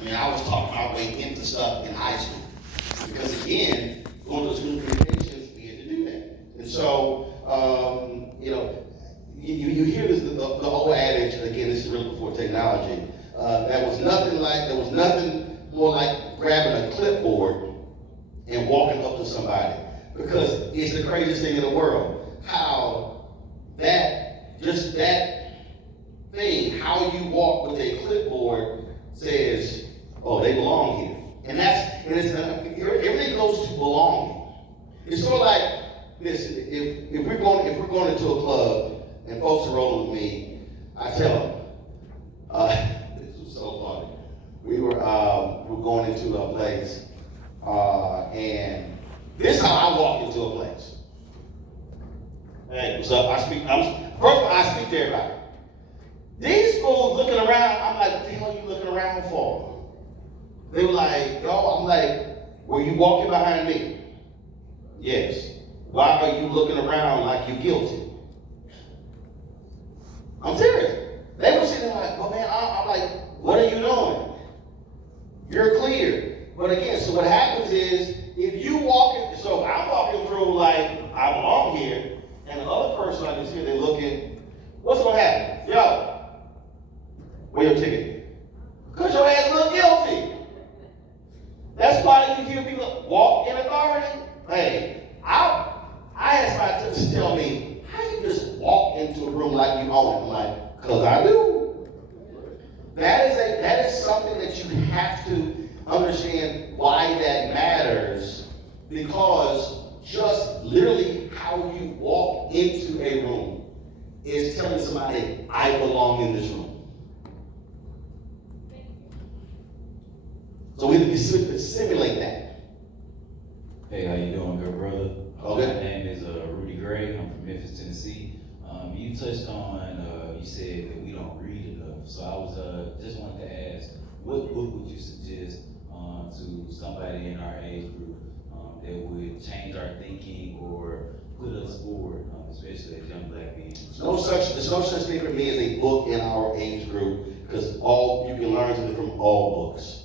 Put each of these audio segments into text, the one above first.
I mean, I was talking my way into stuff in high school. Because again, going to school communications, we had to do that. And so, you hear this, the old adage, and again, this is really before technology, there was nothing more like grabbing a clipboard and walking up to somebody. Because it's the craziest thing in the world. How that thing, how you walk with a clipboard says, oh, they belong here. And everything goes to belonging. It's sort of like, listen, if we're going into a club and folks are rolling with me, I tell them, this was so funny. We were going into a place, and this is how I walk into a place. Hey, what's up? First of all, I speak to everybody. These fools looking around, I'm like, what the hell are you looking around for? They were like, yo, I'm like, were you walking behind me? Yes. Why are you looking around like you're guilty? I'm serious. They were sitting there like, well, man, I'm like, what are you doing? You're clear. But again, so what happens is, if you so I'm walking through like, I belong here, and the other person I can see, they're looking, what's going to happen? Yo, where's your ticket? Because your ass look guilty. That's why you hear people walk in authority. Hey, I asked my to tell me, how you just walk into a room like you own it? I'm like, because I do. That is something that you have to understand why that matters, because just literally how you walk into a room is telling somebody, I belong in this room. So we need to simulate that. Hey, how you doing, good brother? Okay. My name is Rudy Gray. I'm from Memphis, Tennessee. You touched on, you said that we don't read enough. So I was just wanted to ask, what book would you suggest to somebody in our age group that would change our thinking or put us forward, especially as young black men? There's no such thing for me as a book in our age group, because you can learn something from all books.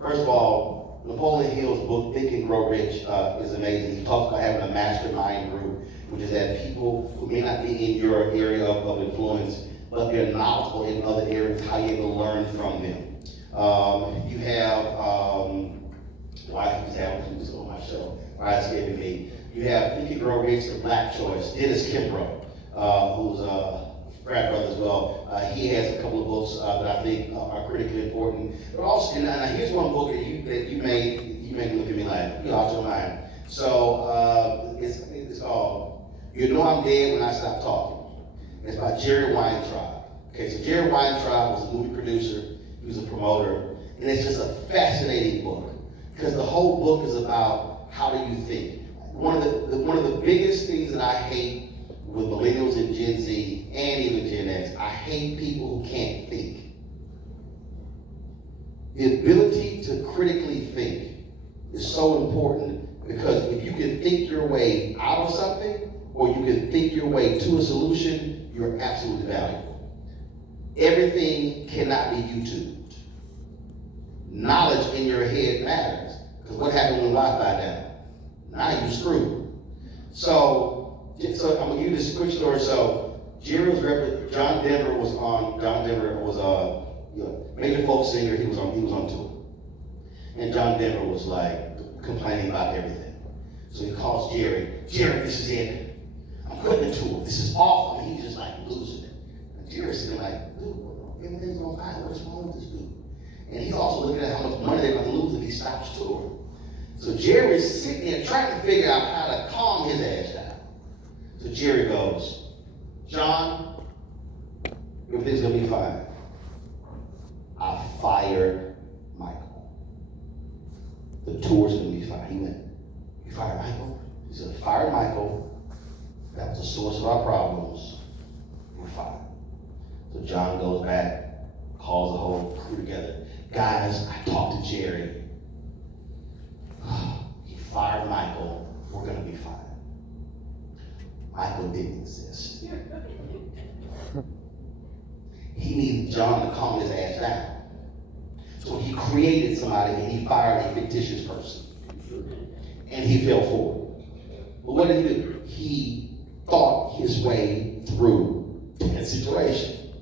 First of all, Napoleon Hill's book, Think and Grow Rich, is amazing. He talks about having a mastermind group, which is that people who may not be in your area of influence, but they're knowledgeable in other areas, how you're able to learn from them. You have, who's on my show, why it's giving me. You have Think and Grow Rich, The Black Choice, Dennis Kimbrough, who's a frat brother as well. He has a couple of books that I think are critically important. But also, and here's one book that you made me look at me like, you lost your mind. So it's called You Know I'm Dead When I Stop Talking. It's by Jerry Weintraub. Okay, so Jerry Weintraub was a movie producer, he was a promoter, and it's just a fascinating book, because the whole book is about how do you think. One of the biggest things that I hate with millennials and Gen Z and even Gen X, I hate people who can't think. The ability to critically think is so important, because if you can think your way out of something, or you can think your way to a solution, you're absolutely valuable. Everything cannot be YouTubed. Knowledge in your head matters, because what happened when Wi-Fi down? Now you're screwed. So I'm gonna give you this quick story. So John Denver was a major folk singer. He was on tour, and John Denver was like complaining about everything. So he calls Jerry, this is it. I'm quitting the tour. This is awful. And he's just like losing it. And Jerry's sitting like, dude, everything's going fine. What's wrong with this dude? And he's also looking at how much money they're going to lose if he stops touring. So Jerry's sitting there trying to figure out how to calm his ass down. So Jerry goes, John, everything's going to be fine. I fired Michael. The tour's going to be fine. He went, you fired Michael? He said, fired Michael. That was the source of our problems. We're fine. So John goes back, calls the whole crew together. Guys, I talked to Jerry. He fired Michael. We're going to be fine. Michael didn't exist. He needed John to calm his ass down. So he created somebody and he fired a fictitious person. And he fell for it. But what did he do? He thought his way through that situation.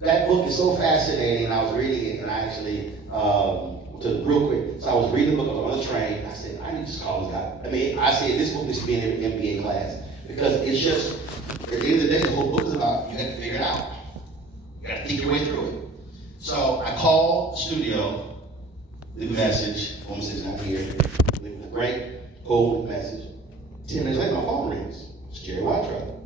That book is so fascinating, and I was reading it, and I actually, real quick, so I was reading the book on the train, and I said, I need to just call this guy. I mean, I said, this book needs to be in every MBA class, because it's just, at the end of the day, the whole book is about, you have to figure it out. You got to think your way through it. So I called the studio, leave a message, woman says not here, leave a great, cool message. 10 minutes later, my phone rings. It's Jerry Weintraub.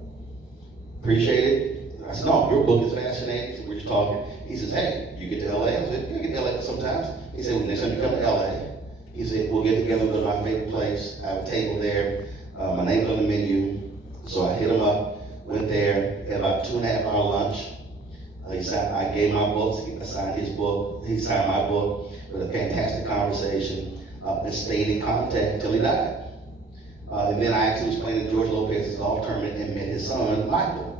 Appreciate it. I said, no, your book is fascinating. So we're just talking. He says, hey, you get to LA? I said, you get to LA sometimes. He said, well, next time you come to LA, he said, we'll get together, go to my favorite place. I have a table there. My name's on the menu. So I hit him up, went there, had about 2.5 hour lunch. I gave my books, I signed his book, he signed my book. It was a fantastic conversation, and stayed in contact until he died. And then I actually was playing in George Lopez's golf tournament and met his son, Michael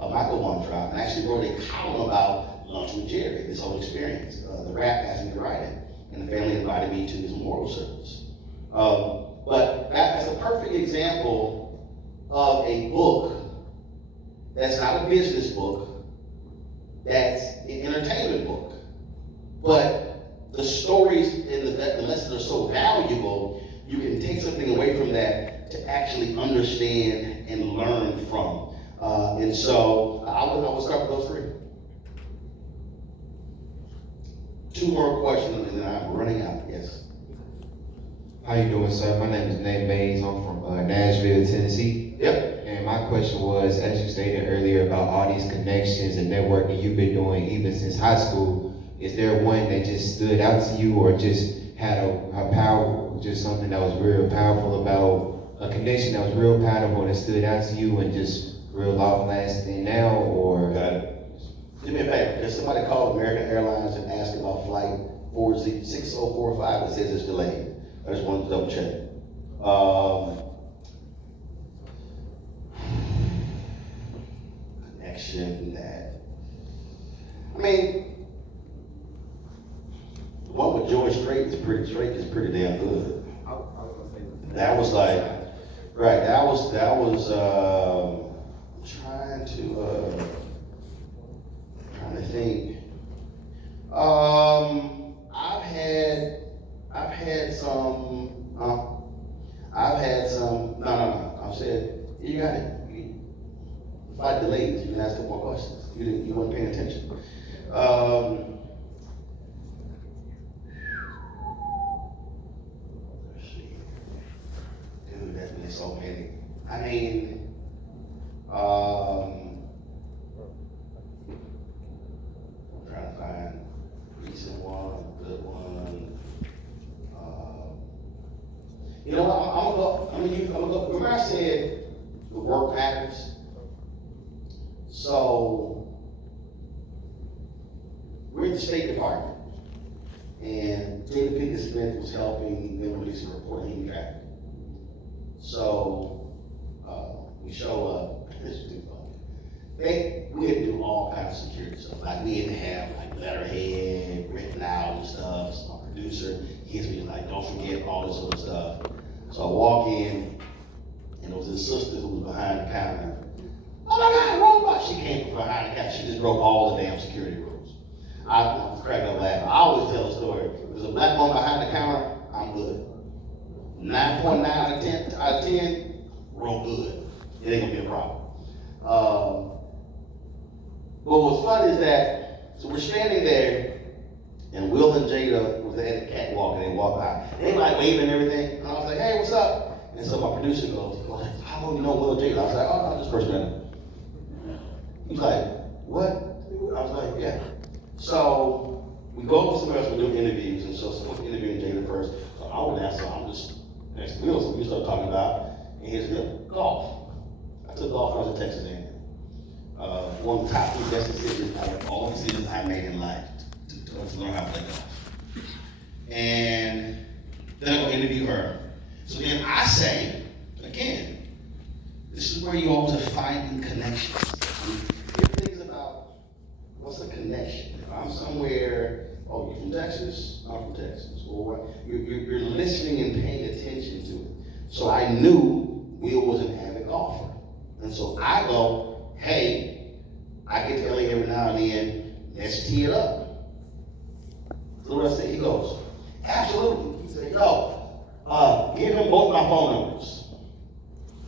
Weintraub, and actually wrote a column about Lunch with Jerry, this whole experience. The rap asked me to write it, and the family invited me to his memorial service. But that's a perfect example of a book that's not a business book, that's an entertainment book. But the stories and the lessons are so valuable, you can take something away from that to actually understand and learn from. And so I would start with those three. 2 more questions and then I'm running out. Yes. How you doing, sir? My name is Nate Mays. I'm from Nashville, Tennessee. Yep. And my question was, as you stated earlier about all these connections and networking you've been doing even since high school, is there one that just stood out to you or just had a power, just something that was real powerful about a connection that was real powerful that stood out to you and just real long lasting now, or? Got it. Do me a favor. If somebody called American Airlines and asked about flight 6045 that says it's delayed, I just wanted to double check. Connection that, I mean, the one with George Strait is pretty damn good. That was like, right, that was trying to think. I said, you got it. If I delayed, you can ask 2 more questions. You weren't paying attention. Dude, that's been so many. I mean, I'm trying to find a recent one, a good one. You know what? I'm gonna go. Remember I said the work matters? So we're in the State Department, and David Pickett Smith was helping them release a report on human trafficking. So we show up. This is too funny. We had to do all kinds of security stuff. Like we had to have like letterhead written out and stuff. So my producer, he has me like, don't forget all this other stuff. So I walk in, and there was this sister who was behind the counter. Oh my God, robot! She came from behind the counter. She just broke all the damn security rules. I was cracking up laughing. I always tell a story. If there's a black woman behind the counter, I'm good. 9.9 out of 10, real good. It ain't gonna be a problem. But what's fun is that, so we're standing there, and Will and Jada was at the catwalk, and they walk by. They like waving and everything. And I was like, hey, what's up? And so my producer goes, well, how long you know Will and Jada? I was like, oh, no, this person. He's like, what? I was like, yeah. So we go somewhere else, we're doing interviews, and so someone's interviewing Jada first. So I went down, so I'm just next to Will, so we start talking about, and here's Will, golf. I took golf when I was in Texas A&M. One of the top 3 best decisions out of all decisions I made in life to learn how to play golf. And then I go interview her. So then I say, again, this is where you all are finding connections. Everything's about what's a connection. If I'm somewhere, oh, oh, you're from Texas? I'm from Texas. Or what? You're listening and paying attention to it. So I knew Will was an avid golfer. And so I go, hey, I get to LA every now and then, let's tee it up. So what I say, he goes, absolutely. He said, yo, give him both my phone numbers.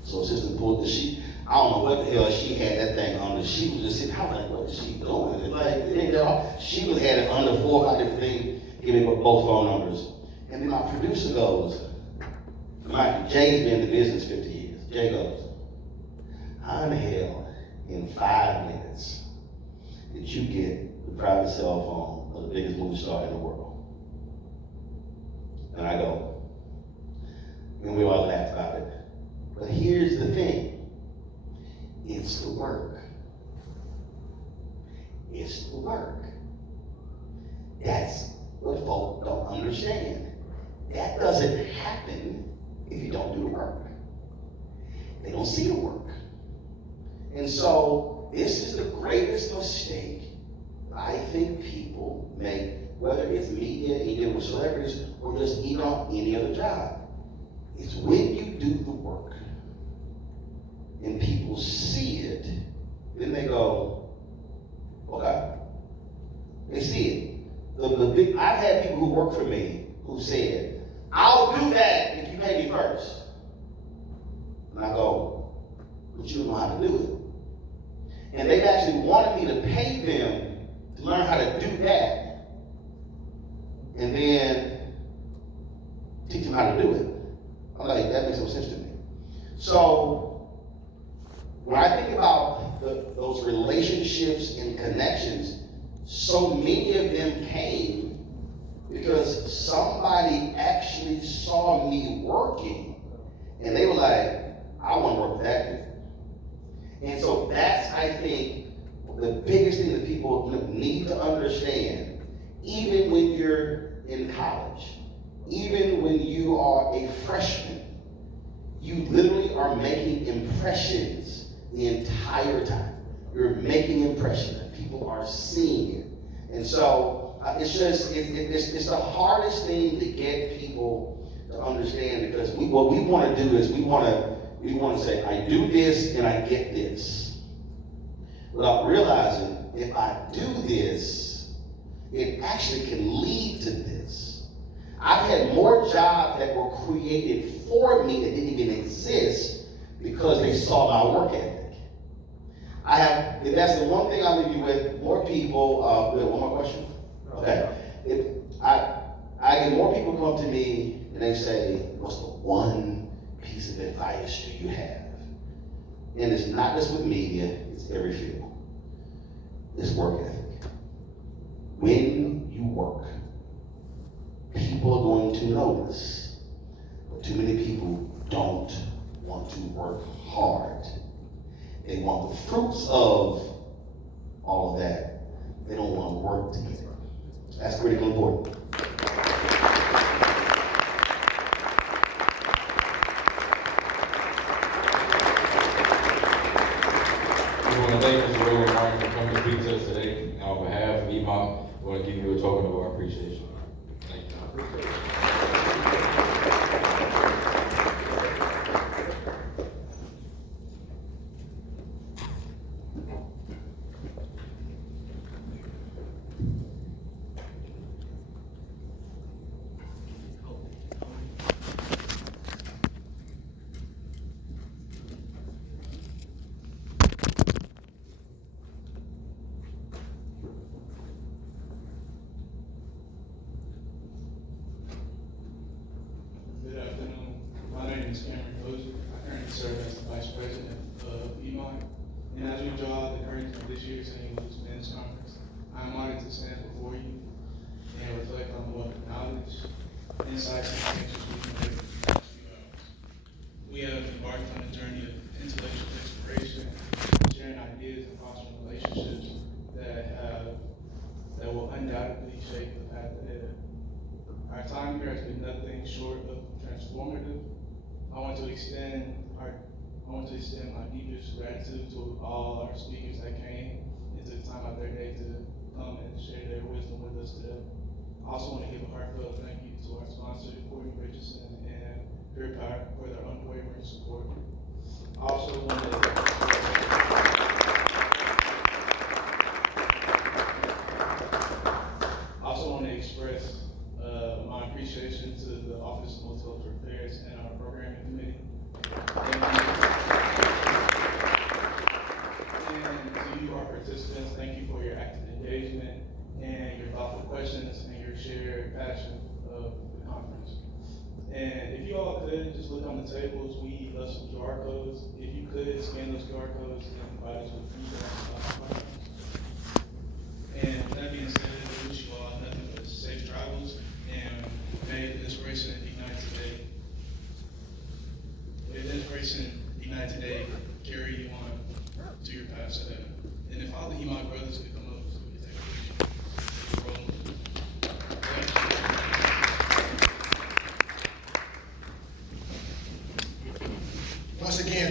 So assistant pulled the sheet. I don't know what the hell she had that thing on the sheet. Was just sitting, I was like, what is she doing? And like, she was had it under 4 or 5 different things, give me both phone numbers. And then my producer goes, Jay's been in the business 50 years. Jay goes, how in the hell, in 5 minutes, did you get the private cell phone of the biggest movie star in the world? And I go, and we all laughed about it. But here's the thing. It's the work. It's the work. That's what folk don't understand. That doesn't happen if you don't do the work. They don't see the work. And so this is the greatest mistake I think people make, whether it's media, even with celebrities, or just even on any other job. It's when you do the work and people see it, then they go, okay. They see it. I've had people who work for me who said, I'll do that if you pay me first. And I go, but you don't know how to do it. And they've actually wanted me to pay them to learn how to do that and then teach them how to do it. I'm like, that makes no sense to me. So, when I think about those relationships and connections, so many of them came because somebody actually saw me working and they were like, I want to work with that dude. And so that's, I think, the biggest thing that people need to understand, even when you're in college, even when you are a freshman, you literally are making impressions the entire time. You're making impressions. People are seeing it. And so it's the hardest thing to get people to understand, because what we want to do is we want to say, I do this and I get this. Without realizing, if I do this, it actually can lead to this. I've had more jobs that were created for me that didn't even exist because they saw my work ethic. That's the one thing I'll leave you with. More people, one more question? Okay. I get more people come to me and they say, what's the one piece of advice do you have? And it's not just with media, it's every field. It's work ethic. When you work, people are going to notice. But too many people don't want to work hard. They want the fruits of all of that. They don't want to work together. That's critically important. We want to thank Mr. Will Martin for coming to speak to us today. On behalf of EMOC, we want to give you a token of our appreciation. Thank you. Good afternoon. My name is Cameron Dozier. I currently serve as the Vice President of EMOC. And as we draw the curtains of this year's annual Men's Conference, I am honored to stand before you and reflect on the wealth of knowledge, insights, and connections we can make in the past few hours. We have embarked on a journey of intellectual exploration, sharing ideas and fostering relationships that will undoubtedly shape the path ahead. Our time here has been nothing short of transformative. I want to extend my deepest gratitude to all our speakers that came and took time out their day to come and share their wisdom with us today. also want to give a heartfelt thank you to our sponsor, Courtney Richardson and Pure Power, for their unwavering support. I also want to express my appreciation to the Office of Multicultural Affairs and our programming committee. And to you, our participants, thank you for your active engagement and your thoughtful questions and your shared passion of the conference. And if you all could just look on the tables, we left some QR codes. If you could scan those QR codes and provide us with feedback about the conference. And with that being said, I wish you all nothing but safe travels, and may the inspiration ignite today. May the inspiration ignite today carry you on to your paths ahead. And if all the Imai brothers could come up so we can take a picture. Once again,